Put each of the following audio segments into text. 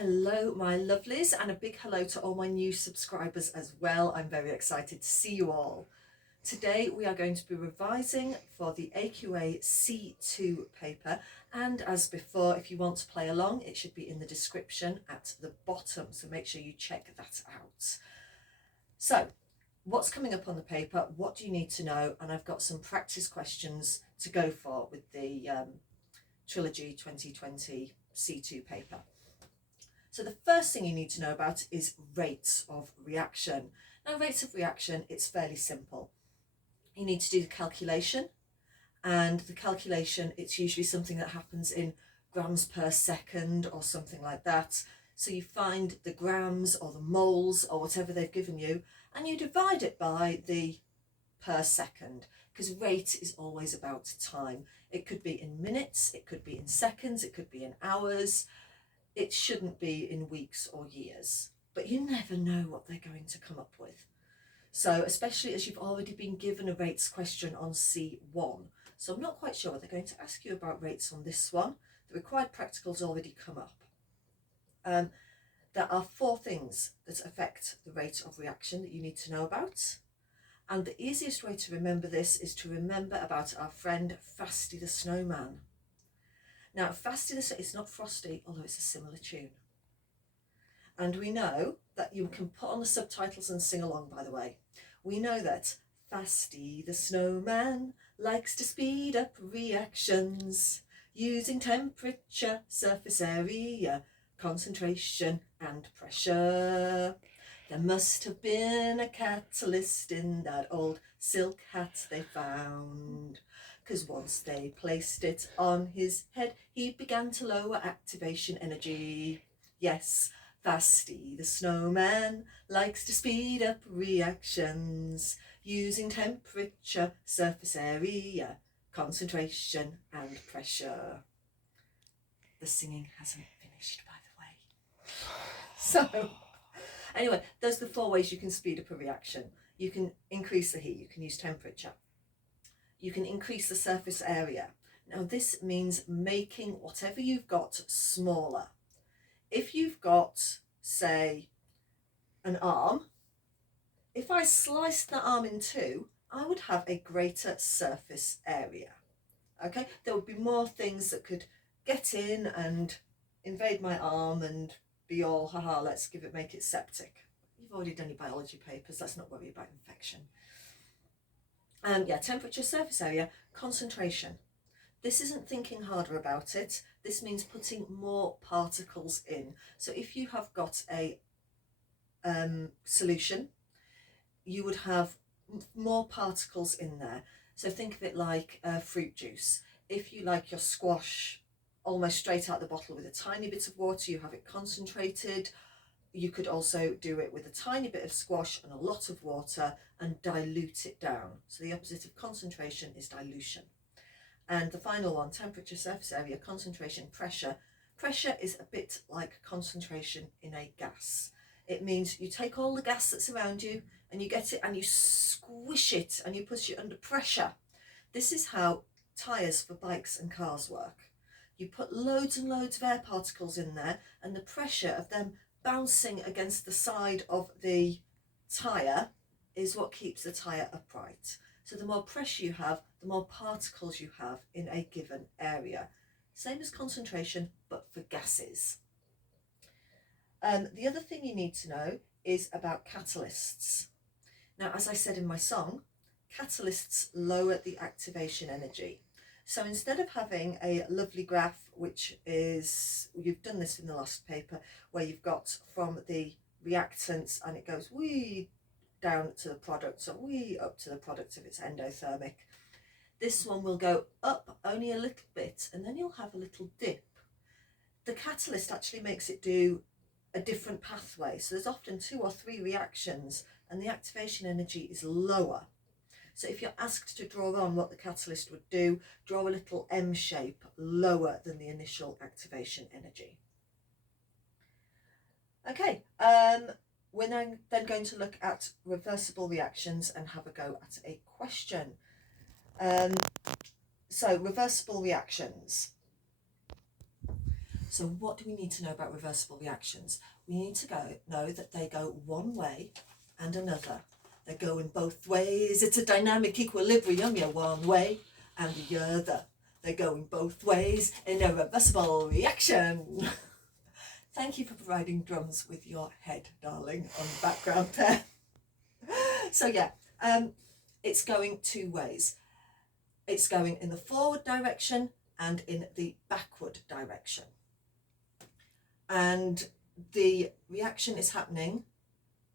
Hello, my lovelies, and a big hello to all my new subscribers as well. I'm very excited to see you all. Today we are going to be revising for the AQA C2 paper, and as before, if you want to play along, it should be in the description at the bottom, so make sure you check that out. So, what's coming up on the paper? What do you need to know? And I've got some practice questions to go for with the Trilogy 2020 C2 paper. So the first thing you need to know about is rates of reaction. Now, rates of reaction, it's fairly simple. You need to do the calculation, and the calculation, it's usually something that happens in grams per second or something like that. So you find the grams or the moles or whatever they've given you, and you divide it by the per second, because rate is always about time. It could be in minutes, it could be in seconds, it could be in hours. It shouldn't be in weeks or years, but you never know what they're going to come up with. So especially as you've already been given a rates question on C1. So I'm not quite sure what they're going to ask you about rates on this one. The required practical's already come up. There are 4 things that affect the rate of reaction that you need to know about. And the easiest way to remember this is to remember about our friend Frosty the Snowman. Now, Frosty the Snowman, it's not Frosty, although it's a similar tune. And we know that you can put on the subtitles and sing along, by the way. We know that Frosty the Snowman likes to speed up reactions using temperature, surface area, concentration and pressure. There must have been a catalyst in that old silk hat they found, 'cause once they placed it on his head, he began to lower activation energy. Yes, Frosty the Snowman likes to speed up reactions using temperature, surface area, concentration and pressure. The singing hasn't finished, by the way. So, anyway, those are the 4 ways you can speed up a reaction. You can increase the heat, you can use temperature. You can increase the surface area. Now this means making whatever you've got smaller. If you've got, say, an arm, if I sliced the arm in 2, I would have a greater surface area. Okay, there would be more things that could get in and invade my arm and be all, haha, make it septic. You've already done your biology papers, let's not worry about infection. Temperature, surface area, concentration. This isn't thinking harder about it. This means putting more particles in. So if you have got a solution, you would have more particles in there. So think of it like fruit juice. If you like your squash almost straight out the bottle with a tiny bit of water, you have it concentrated. You could also do it with a tiny bit of squash and a lot of water and dilute it down. So the opposite of concentration is dilution. And the final one, temperature, surface area, concentration, pressure. Pressure is a bit like concentration in a gas. It means you take all the gas that's around you and you get it and you squish it and you push it under pressure. This is how tyres for bikes and cars work. You put loads and loads of air particles in there, and the pressure of them bouncing against the side of the tyre is what keeps the tyre upright. So the more pressure you have, the more particles you have in a given area. Same as concentration, but for gases. The other thing you need to know is about catalysts. Now, as I said in my song, catalysts lower the activation energy. So instead of having a lovely graph, which is, you've done this in the last paper, where you've got from the reactants and it goes wee down to the product, so wee up to the product if it's endothermic. This one will go up only a little bit and then you'll have a little dip. The catalyst actually makes it do a different pathway. So there's often 2 or 3 reactions and the activation energy is lower. So if you're asked to draw on what the catalyst would do, draw a little M shape lower than the initial activation energy. Okay, we're then going to look at reversible reactions and have a go at a question. So reversible reactions. So what do we need to know about reversible reactions? We need to know that they go one way and another. They're going both ways. It's a dynamic equilibrium. You're one way and the other. They're going both ways in a reversible reaction. Thank you for providing drums with your head, darling, on the background there. So yeah, it's going two ways. It's going in the forward direction and in the backward direction. And the reaction is happening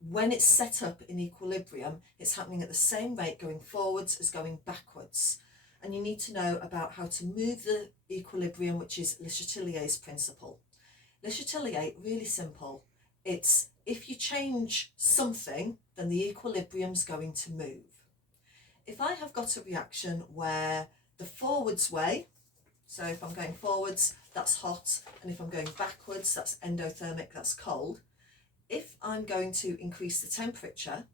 when it's set up in equilibrium. It's happening at the same rate going forwards as going backwards. And you need to know about how to move the equilibrium, which is Le Chatelier's principle. Le Chatelier, really simple. It's if you change something, then the equilibrium's going to move. If I have got a reaction where the forwards way, so if I'm going forwards, that's hot, and if I'm going backwards, that's endothermic, that's cold. If I'm going to increase the temperature,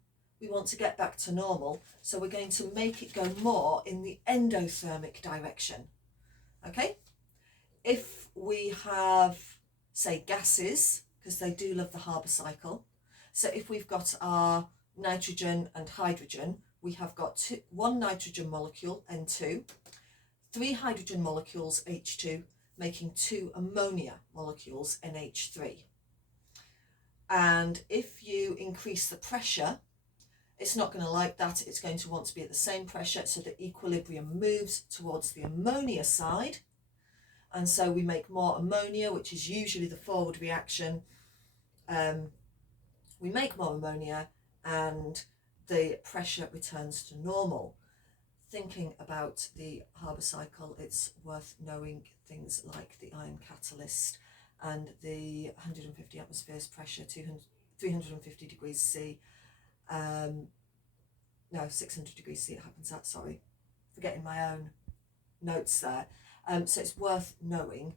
we want to get back to normal, so we're going to make it go more in the endothermic direction. Okay? If we have, say, gases, because they do love the Haber cycle, so if we've got our nitrogen and hydrogen, we have got one nitrogen molecule, N2, 3 hydrogen molecules, H2, making 2 ammonia molecules, NH3. And if you increase the pressure, it's not going to like that. It's going to want to be at the same pressure, so the equilibrium moves towards the ammonia side. And so we make more ammonia, which is usually the forward reaction. We make more ammonia and the pressure returns to normal. Thinking about the Haber cycle, it's worth knowing things like the iron catalyst and the 150 atmospheres pressure, 350 degrees C. No, 600 degrees C it happens at, sorry. Forgetting my own notes there. So it's worth knowing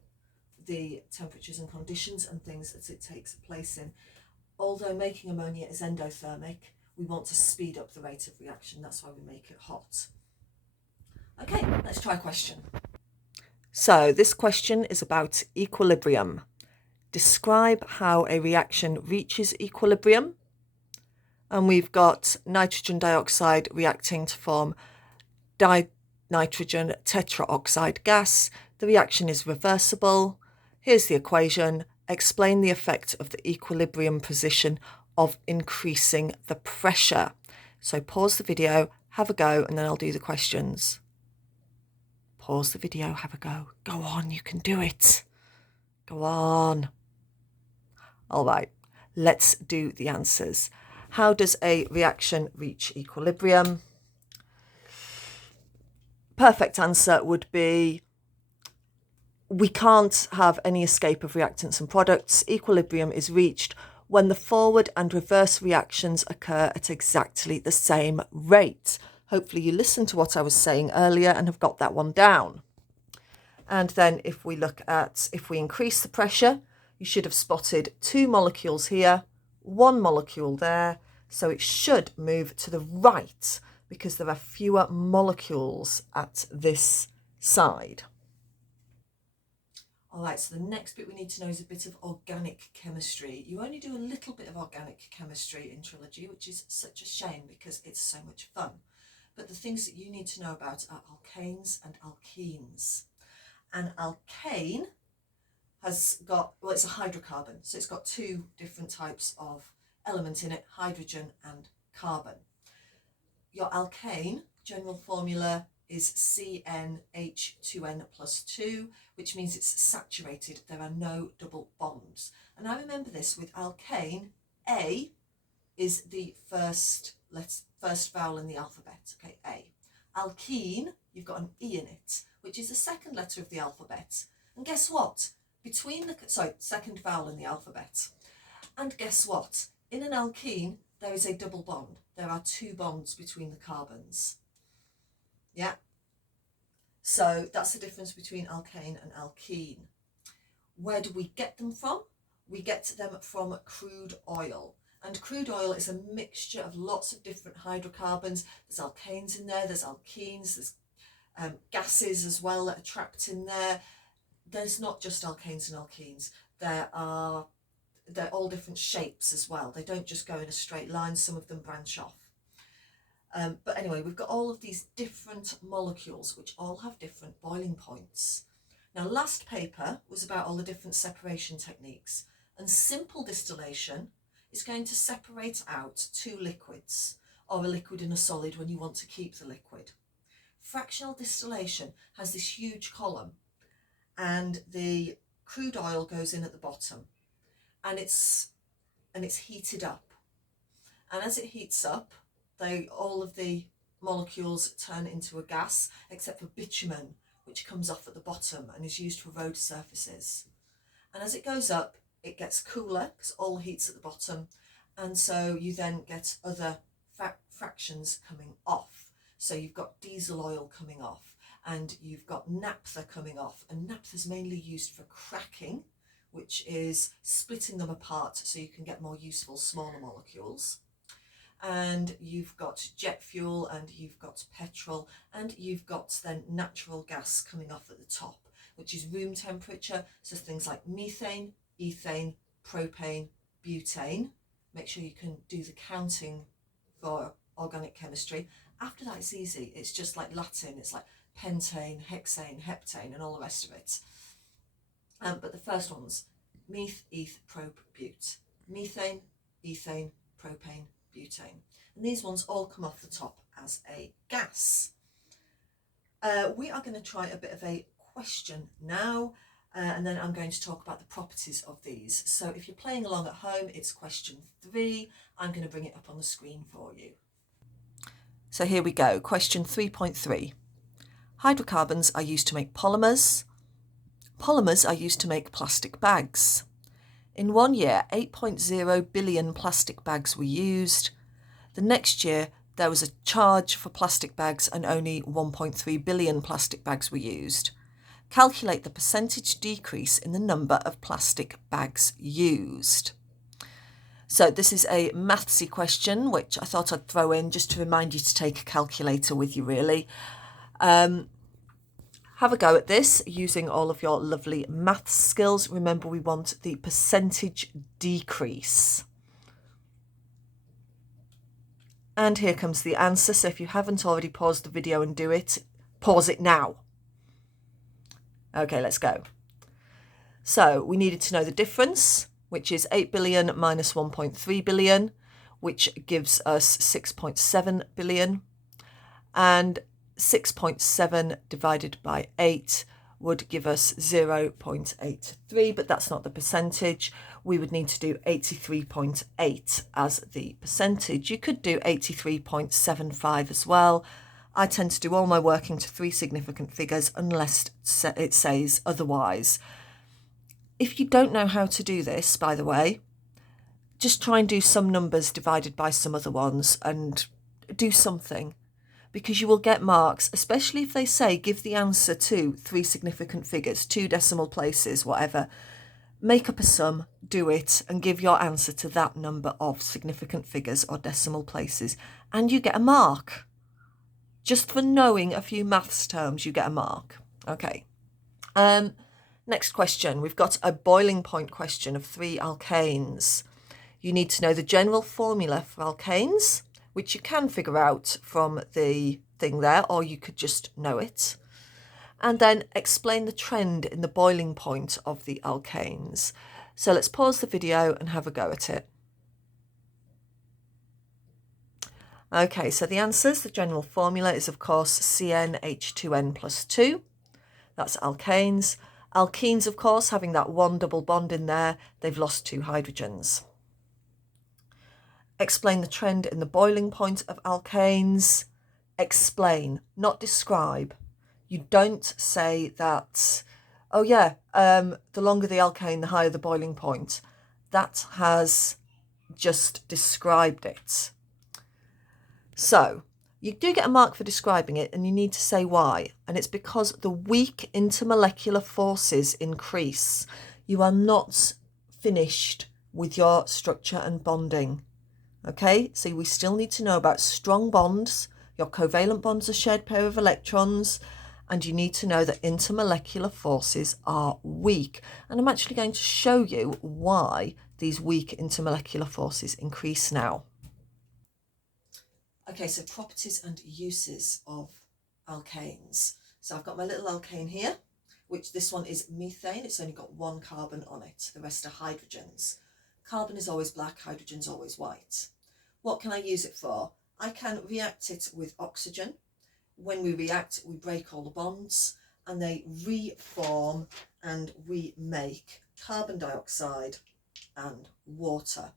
the temperatures and conditions and things that it takes place in. Although making ammonia is endothermic, we want to speed up the rate of reaction. That's why we make it hot. Okay, let's try a question. So this question is about equilibrium. Describe how a reaction reaches equilibrium. And we've got nitrogen dioxide reacting to form dinitrogen tetraoxide gas. The reaction is reversible. Here's the equation. Explain the effect of the equilibrium position of increasing the pressure. So pause the video, have a go, and then I'll do the questions. Pause the video, have a go. Go on, you can do it. Go on. All right, let's do the answers. How does a reaction reach equilibrium? Perfect answer would be we can't have any escape of reactants and products. Equilibrium is reached when the forward and reverse reactions occur at exactly the same rate. Hopefully you listened to what I was saying earlier and have got that one down. And then if we increase the pressure, you should have spotted 2 molecules here, 1 molecule there. So it should move to the right because there are fewer molecules at this side. All right, so the next bit we need to know is a bit of organic chemistry. You only do a little bit of organic chemistry in Trilogy, which is such a shame because it's so much fun. But the things that you need to know about are alkanes and alkenes. An alkane has got, well, it's a hydrocarbon, so it's got 2 different types of element in it, hydrogen and carbon. Your alkane, general formula is CnH2n plus 2, which means it's saturated. There are no double bonds. And I remember this with alkane, A is the first vowel in the alphabet, okay, A. Alkene, you've got an E in it, which is the second letter of the alphabet. And guess what? Second vowel in the alphabet. And guess what? In an alkene, there is a double bond. There are 2 bonds between the carbons. Yeah? So that's the difference between alkane and alkene. Where do we get them from? We get them from crude oil. And crude oil is a mixture of lots of different hydrocarbons. There's alkanes in there, there's alkenes, there's gases as well that are trapped in there. there's not just alkanes and alkenes. They're all different shapes as well. They don't just go in a straight line. Some of them branch off. But anyway, we've got all of these different molecules which all have different boiling points. Now, last paper was about all the different separation techniques, and simple distillation is going to separate out two liquids, or a liquid and a solid when you want to keep the liquid. Fractional distillation has this huge column, and the crude oil goes in at the bottom, and it's heated up. And as it heats up, all of the molecules turn into a gas, except for bitumen, which comes off at the bottom and is used for road surfaces. And as it goes up, it gets cooler because all heat's at the bottom, and so you then get other fractions coming off. So you've got diesel oil coming off, and you've got naphtha coming off, and naphtha is mainly used for cracking, which is splitting them apart so you can get more useful smaller molecules. And you've got jet fuel, and you've got petrol, and you've got then natural gas coming off at the top, which is room temperature. So things like methane, ethane, propane, butane. Make sure you can do the counting for organic chemistry. After that, it's easy. It's just like Latin. It's like pentane, hexane, heptane, and all the rest of it. But the first ones, meth, eth, prop, but. Methane, ethane, propane, butane. And these ones all come off the top as a gas. We are going to try a bit of a question now, and then I'm going to talk about the properties of these. So if you're playing along at home, it's question 3. I'm going to bring it up on the screen for you. So here we go, question 3.3. Hydrocarbons are used to make polymers. Polymers are used to make plastic bags. In 1 year, 8.0 billion plastic bags were used. The next year, there was a charge for plastic bags and only 1.3 billion plastic bags were used. Calculate the percentage decrease in the number of plastic bags used. So this is a mathsy question, which I thought I'd throw in just to remind you to take a calculator with you, really. Have a go at this using all of your lovely maths skills. Remember, we want the percentage decrease. And here comes the answer. So if you haven't already paused the video and do it, pause it now. Okay, let's go. So we needed to know the difference, which is 8 billion minus 1.3 billion, which gives us 6.7 billion. And 6.7 divided by 8 would give us 0.83, but that's not the percentage. We would need to do 83.8 as the percentage. You could do 83.75 as well. I tend to do all my working to 3 significant figures unless it says otherwise. If you don't know how to do this, by the way, just try and do some numbers divided by some other ones and do something, because you will get marks, especially if they say give the answer to 3 significant figures, 2 decimal places, whatever. Make up a sum, do it, and give your answer to that number of significant figures or decimal places, and you get a mark. Just for knowing a few maths terms, you get a mark. Okay. Next question. We've got a boiling point question of 3 alkanes. You need to know the general formula for alkanes, which you can figure out from the thing there, or you could just know it. And then explain the trend in the boiling point of the alkanes. So let's pause the video and have a go at it. Okay, so the answers, the general formula is, of course, CnH2n plus 2. That's alkanes. Alkenes, of course, having that 1 double bond in there, they've lost 2 hydrogens. Explain the trend in the boiling point of alkanes. Explain, not describe. You don't say that, oh yeah, the longer the alkane, the higher the boiling point. That has just described it. So you do get a mark for describing it, and you need to say why. And it's because the weak intermolecular forces increase. You are not finished with your structure and bonding. Okay, so we still need to know about strong bonds. Your covalent bonds are shared pair of electrons, And you need to know that intermolecular forces are weak. And I'm actually going to show you why these weak intermolecular forces increase now. Okay, so properties and uses of alkanes. So I've got my little alkane here, which this one is methane. It's only got one carbon on it. The rest are hydrogens. Carbon is always black, hydrogen's always white. What can I use it for? I can react it with oxygen. When we react, we break all the bonds and they reform, and we make carbon dioxide and water.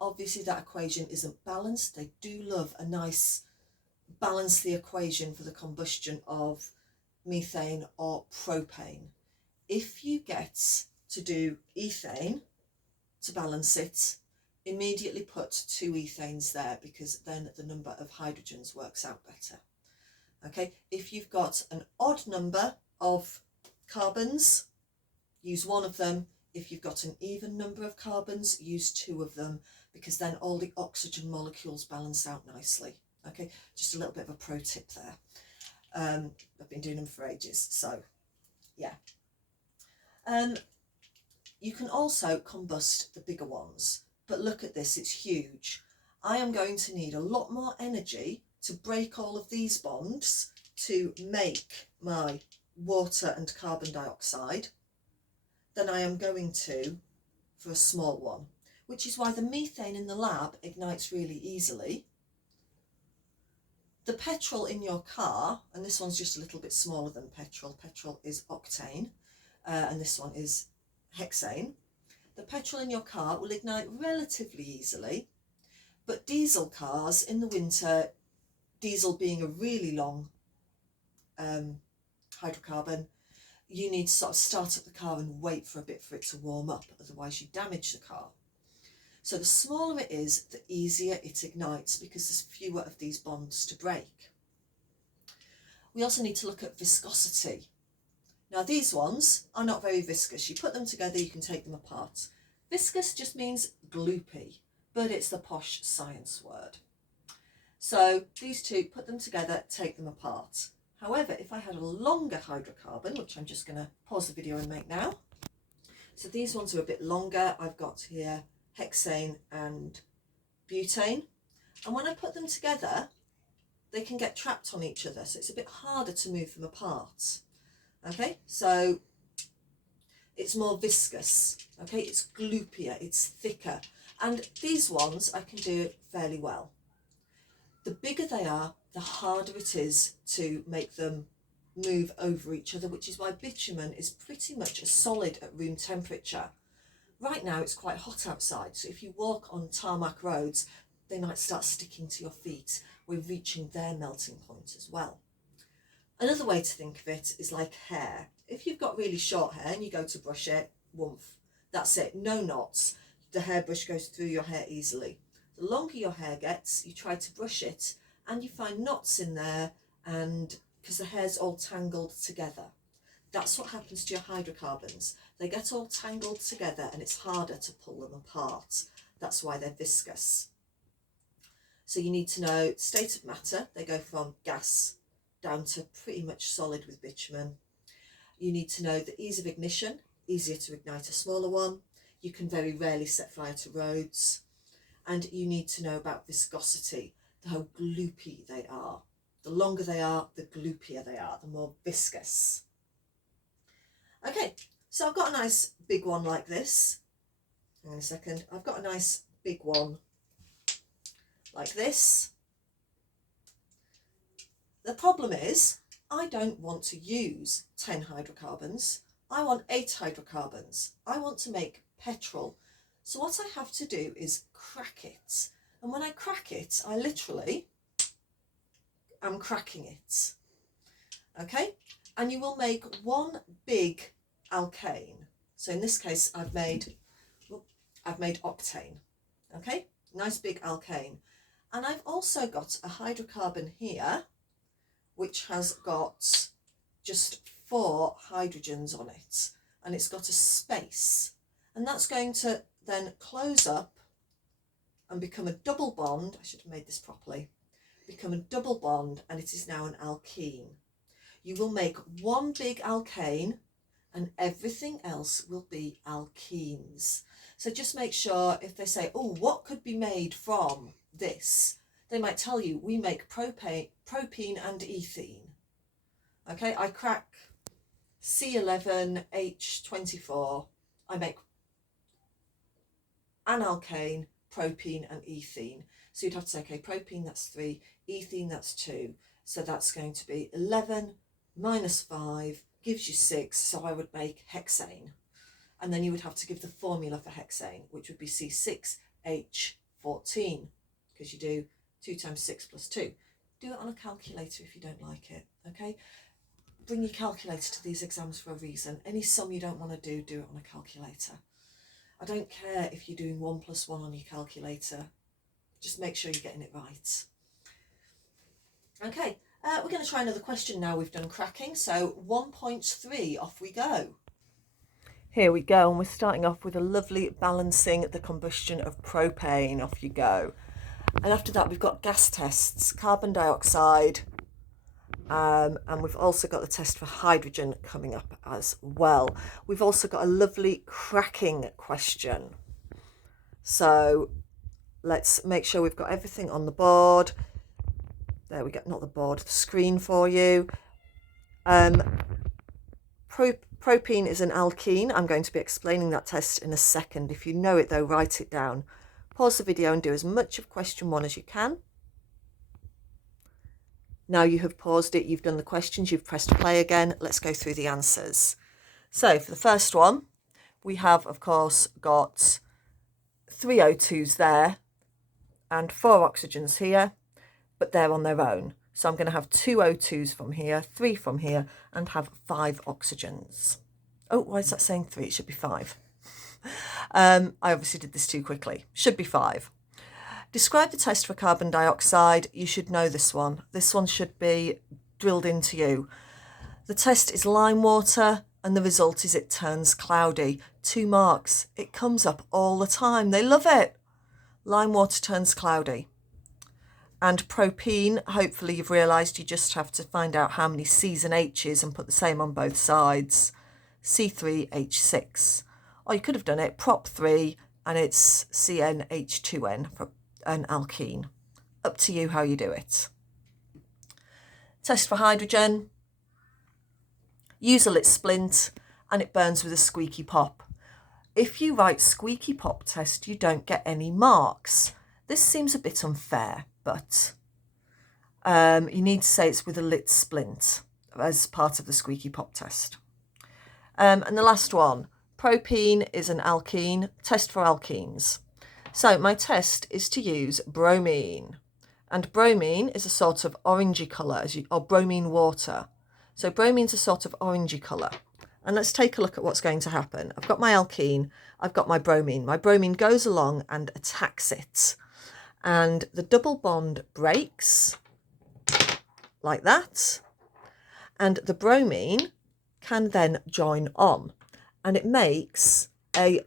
Obviously that equation isn't balanced. They do love a nice balance the equation for the combustion of methane or propane. If you get to do ethane to balance it, immediately put 2 ethanes there, because then the number of hydrogens works out better. Okay, if you've got an odd number of carbons, use 1 of them. If you've got an even number of carbons, use 2 of them, because then all the oxygen molecules balance out nicely. Okay, just a little bit of a pro tip there. I've been doing them for ages, so yeah. You can also combust the bigger ones, but look at this, it's huge. I am going to need a lot more energy to break all of these bonds to make my water and carbon dioxide than I am going to for a small one, which is why the methane in the lab ignites really easily. The petrol in your car, and this one's just a little bit smaller than petrol is octane, and this one is hexane. The petrol in your car will ignite relatively easily, but diesel cars in the winter, diesel being a really long hydrocarbon, you need to sort of start up the car and wait for a bit for it to warm up, otherwise you damage the car. So the smaller it is, the easier it ignites, because there's fewer of these bonds to break. We also need to look at viscosity. Now these ones are not very viscous. You put them together, you can take them apart. Viscous just means gloopy, but it's the posh science word. So these two, put them together, take them apart. However, if I had a longer hydrocarbon, which I'm just going to pause the video and make now. So these ones are a bit longer. I've got here hexane and butane. And when I put them together, they can get trapped on each other. So it's a bit harder to move them apart. Okay, so it's more viscous. Okay, it's gloopier, it's thicker. And these ones I can do fairly well. The bigger they are, the harder it is to make them move over each other, which is why bitumen is pretty much a solid at room temperature. Right now it's quite hot outside, so if you walk on tarmac roads, they might start sticking to your feet. We're reaching their melting point as well. Another way to think of it is like hair. If you've got really short hair and you go to brush it, woof, that's it, no knots. The hairbrush goes through your hair easily. The longer your hair gets, you try to brush it and you find knots in there, and because the hair's all tangled together. That's what happens to your hydrocarbons. They get all tangled together and it's harder to pull them apart. That's why they're viscous. So you need to know state of matter. They go from gas down to pretty much solid with bitumen. You need to know the ease of ignition, easier to ignite a smaller one. You can very rarely set fire to roads. And you need to know about viscosity, how gloopy they are. The longer they are, the gloopier they are, the more viscous. Okay, so I've got a nice big one like this. Hang on a second. I've got a nice big one like this. The problem is, I don't want to use 10 hydrocarbons. I want 8 hydrocarbons. I want to make petrol. So what I have to do is crack it. And when I crack it, I literally am cracking it. Okay? And you will make one big alkane. So in this case, I've made octane. Okay? Nice big alkane. And I've also got a hydrocarbon here, which has got just 4 hydrogens on it. And it's got a space. And that's going to then close up and become a double bond. I should have made this properly. Become a double bond, and it is now an alkene. You will make one big alkane and everything else will be alkenes. So just make sure if they say, oh, what could be made from this? They might tell you, we make propene and ethene. Okay, I crack C11H24. I make an alkane, propene and ethene. So you'd have to say, okay, propene, that's 3, ethene, that's 2. So that's going to be 11 minus 5 gives you 6. So I would make hexane. And then you would have to give the formula for hexane, which would be C6H14, because you do 2 times 6 plus 2. Do it on a calculator if you don't like it, okay? Bring your calculator to these exams for a reason. Any sum you don't want to do it on a calculator. I don't care if you're doing 1 plus 1 on your calculator. Just make sure you're getting it right. Okay, we're going to try another question now we've done cracking. So 1.3, off we go. Here we go, and we're starting off with a lovely balancing the combustion of propane. Off you go. And after that, we've got gas tests, carbon dioxide, and we've also got the test for hydrogen coming up as well. We've also got a lovely cracking question. So let's make sure we've got everything on the board. There we go, not the board, the screen for you. Propene is an alkene. I'm going to be explaining that test in a second. If you know it though, write it down. Pause the video and do as much of question 1 as you can. Now you have paused it, you've done the questions, you've pressed play again. Let's go through the answers. So for the first one, we have, of course, got 3 O2s there and 4 oxygens here, but they're on their own. So I'm going to have 2 O2s from here, 3 from here, and have 5 oxygens. Oh, why is that saying 3? It should be 5. I obviously did this too quickly. Should be 5. Describe the test for carbon dioxide. You should know this one. This one should be drilled into you. The test is lime water, and the result is it turns cloudy. 2 marks. It comes up all the time. They love it. Lime water turns cloudy. And propene, hopefully you've realised you just have to find out how many C's and H's and put the same on both sides. C3H6. Or you could have done it prop 3 and it's CnH2n for an alkene. Up to you how you do it. Test for hydrogen. Use a lit splint and it burns with a squeaky pop. If you write squeaky pop test, you don't get any marks. This seems a bit unfair, but you need to say it's with a lit splint as part of the squeaky pop test. And the last one, propene is an alkene, test for alkenes. So my test is to use bromine. And bromine is a sort of orangey colour, or bromine water. So bromine's a sort of orangey colour. And let's take a look at what's going to happen. I've got my alkene, I've got my bromine. My bromine goes along and attacks it. And the double bond breaks, like that. And the bromine can then join on. And it makes a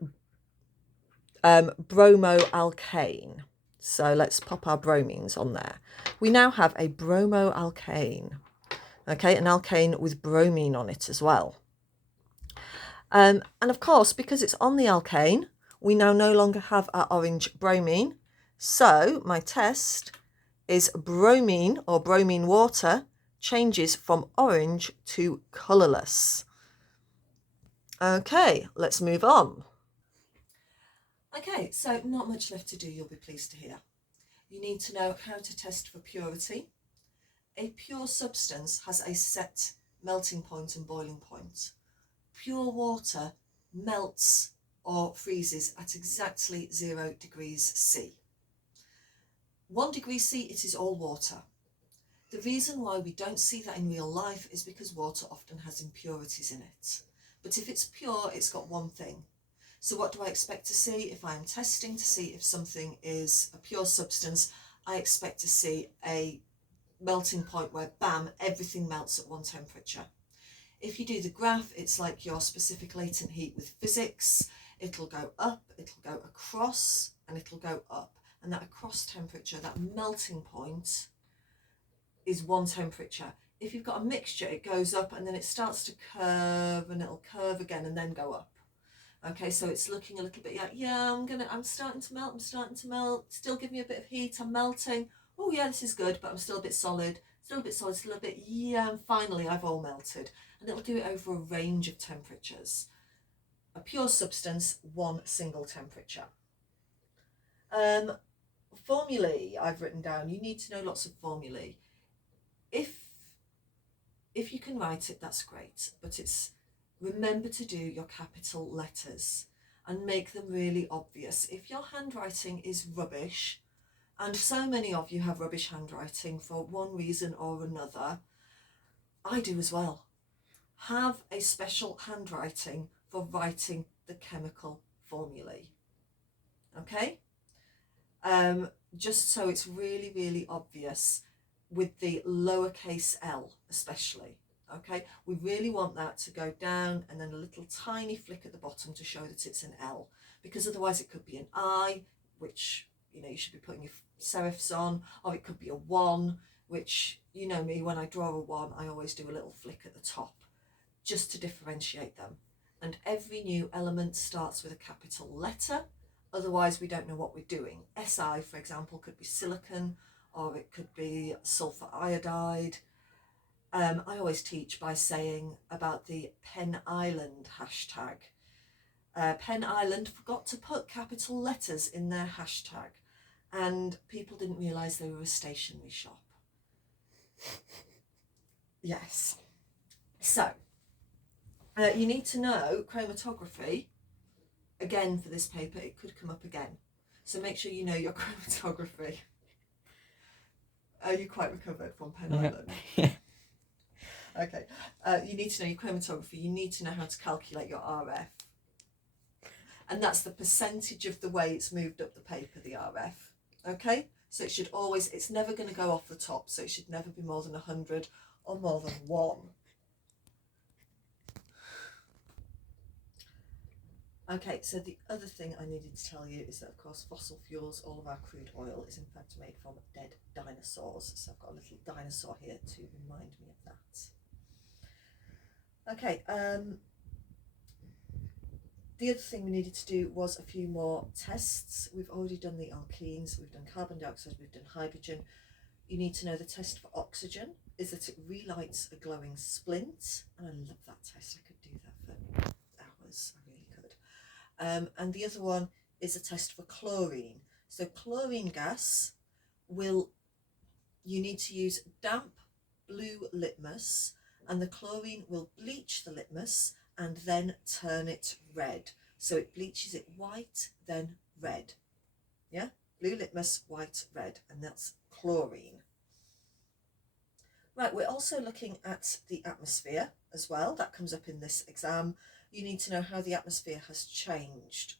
bromoalkane. So let's pop our bromines on there. We now have a bromoalkane. Okay, an alkane with bromine on it as well. And of course, because it's on the alkane, we now no longer have our orange bromine. So my test is bromine or bromine water changes from orange to colourless. Okay, let's move on. Okay, so not much left to do, you'll be pleased to hear. You need to know how to test for purity. A pure substance has a set melting point and boiling point. Pure water melts or freezes at exactly 0 degrees C. 1 degree C, it is all water. The reason why we don't see that in real life is because water often has impurities in it. But if it's pure, it's got one thing. So what do I expect to see if I'm testing to see if something is a pure substance? I expect to see a melting point where, bam, everything melts at one temperature. If you do the graph, it's like your specific latent heat with physics. It'll go up, it'll go across, and it'll go up. And that across temperature, that melting point, is one temperature. If you've got a mixture, it goes up and then it starts to curve, and it'll curve again and then go up. Okay, so it's looking a little bit like, yeah, I'm starting to melt, still give me a bit of heat, I'm melting. Oh yeah, this is good, but I'm still a bit solid, still a bit, yeah, and finally I've all melted. And it'll do it over a range of temperatures. A pure substance, one single temperature. Formulae I've written down. You need to know lots of formulae. If you can write it, that's great, but remember to do your capital letters and make them really obvious. If your handwriting is rubbish, and so many of you have rubbish handwriting for one reason or another, I do as well. Have a special handwriting for writing the chemical formulae. Okay? Just so it's really, really obvious, with the lowercase l especially. Okay, we really want that to go down and then a little tiny flick at the bottom to show that it's an L, because otherwise it could be an I, which you should be putting your serifs on, or it could be a 1, which you know me, when I draw a 1 I always do a little flick at the top just to differentiate them. And every new element starts with a capital letter, otherwise we don't know what we're doing. Si, for example, could be silicon, or it could be sulfur iodide. I always teach by saying about the Pen Island hashtag. Pen Island forgot to put capital letters in their hashtag, and people didn't realise they were a stationery shop. Yes. So, you need to know chromatography. Again, for this paper, it could come up again. So make sure you know your chromatography. Are you quite recovered from Pen Island? Yeah. Okay. You need to know your chromatography. You need to know how to calculate your RF. And that's the percentage of the way it's moved up the paper, the RF. Okay? So it should always, it's never going to go off the top. So it should never be more than 100 or more than 1. Okay, so the other thing I needed to tell you is that, of course, fossil fuels, all of our crude oil is in fact made from dead dinosaurs. So I've got a little dinosaur here to remind me of that. Okay, the other thing we needed to do was a few more tests. We've already done the alkenes, we've done carbon dioxide, we've done hydrogen. You need to know the test for oxygen is that it relights a glowing splint. And I love that test, I could do that for hours, I really could. And the other one is a test for chlorine. So chlorine gas you need to use damp blue litmus, and the chlorine will bleach the litmus and then turn it red. So it bleaches it white, then red. Yeah? Blue litmus, white, red, and that's chlorine. Right, we're also looking at the atmosphere as well. That comes up in this exam. You need to know how the atmosphere has changed.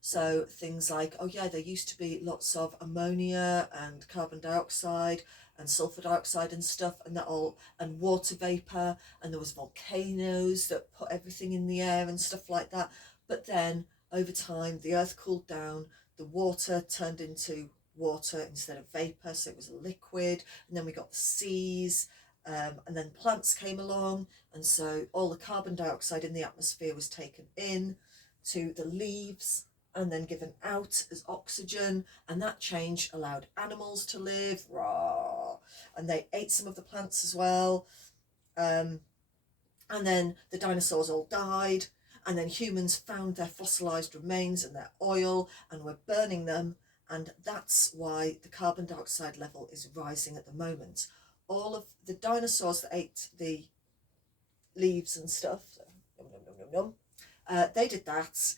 So things like, oh yeah, there used to be lots of ammonia and carbon dioxide and sulfur dioxide and stuff, and water vapor, and there was volcanoes that put everything in the air and stuff like that. But then over time, the earth cooled down, the water turned into water instead of vapor, so it was a liquid, and then we got the seas, and then plants came along, and so all the carbon dioxide in the atmosphere was taken in to the leaves and then given out as oxygen, and that change allowed animals to live, and they ate some of the plants as well, and then the dinosaurs all died, and then humans found their fossilized remains and their oil and were burning them, and that's why the carbon dioxide level is rising at the moment. All of the dinosaurs that ate the leaves and stuff, they did that,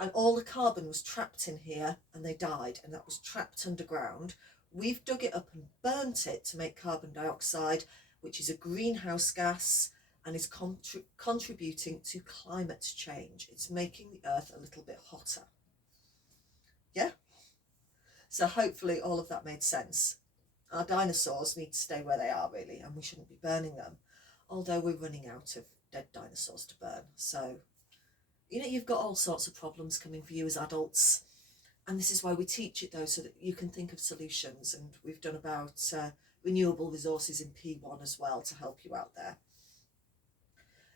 and all the carbon was trapped in here and they died, and that was trapped underground. We've dug it up and burnt it to make carbon dioxide, which is a greenhouse gas and is contributing to climate change. It's making the earth a little bit hotter. Yeah? So hopefully all of that made sense. Our dinosaurs need to stay where they are, really, and we shouldn't be burning them, although we're running out of dead dinosaurs to burn. So you've got all sorts of problems coming for you as adults, and this is why we teach it, though, so that you can think of solutions. And we've done about renewable resources in P1 as well to help you out there.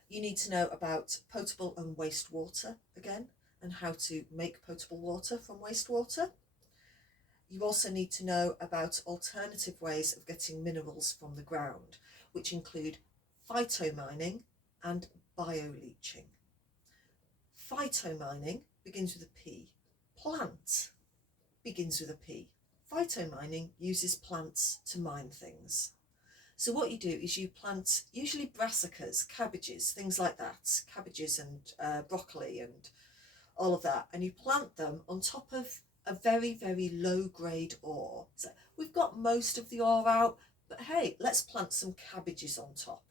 You need to know about potable and wastewater again, and how to make potable water from wastewater. You also need to know about alternative ways of getting minerals from the ground, which include phytomining and bioleaching. Phytomining begins with a P. Plant begins with a P. Phytomining uses plants to mine things. So what you do is you plant usually brassicas, cabbages, things like that, cabbages and broccoli and all of that, and you plant them on top of a very, very low grade ore. So we've got most of the ore out, but hey, let's plant some cabbages on top.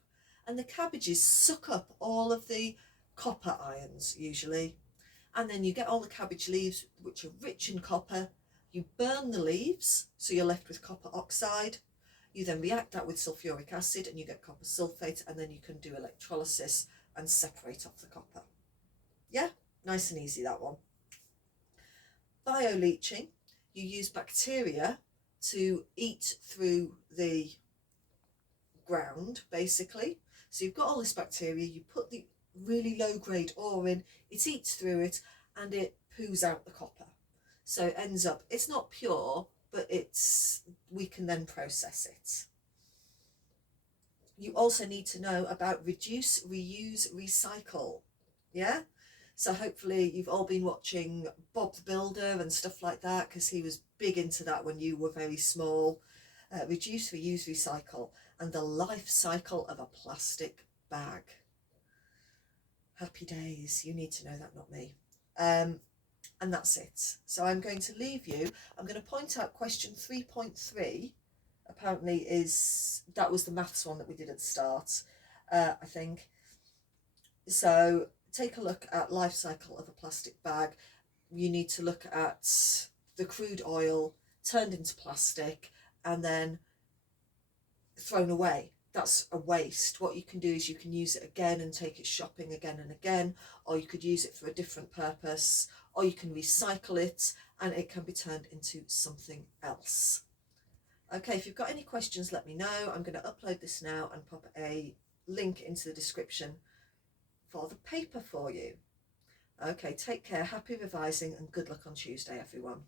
And the cabbages suck up all of the copper ions usually. And then you get all the cabbage leaves, which are rich in copper. You burn the leaves, so you're left with copper oxide. You then react that with sulfuric acid and you get copper sulfate, and then you can do electrolysis and separate off the copper. Yeah, nice and easy, that one. Bioleaching, you use bacteria to eat through the ground, basically. So you've got all this bacteria, you put the really low grade ore in, it eats through it, and it poos out the copper. So it ends up, it's not pure, but we can then process it. You also need to know about reduce, reuse, recycle. Yeah? So hopefully you've all been watching Bob the Builder and stuff like that, because he was big into that when you were very small. Reduce, reuse, recycle, and the life cycle of a plastic bag. Happy days. You need to know that, not me. And that's it. So I'm going to leave you. I'm going to point out question 3.3. Apparently that was the maths one that we did at the start, I think. So take a look at life cycle of a plastic bag. You need to look at the crude oil turned into plastic and then thrown away. That's a waste. What you can do is you can use it again and take it shopping again and again, or you could use it for a different purpose, or you can recycle it and it can be turned into something else. Okay, if you've got any questions, let me know. I'm going to upload this now and pop a link into the description for the paper for you. Okay, take care, happy revising, and good luck on Tuesday, everyone.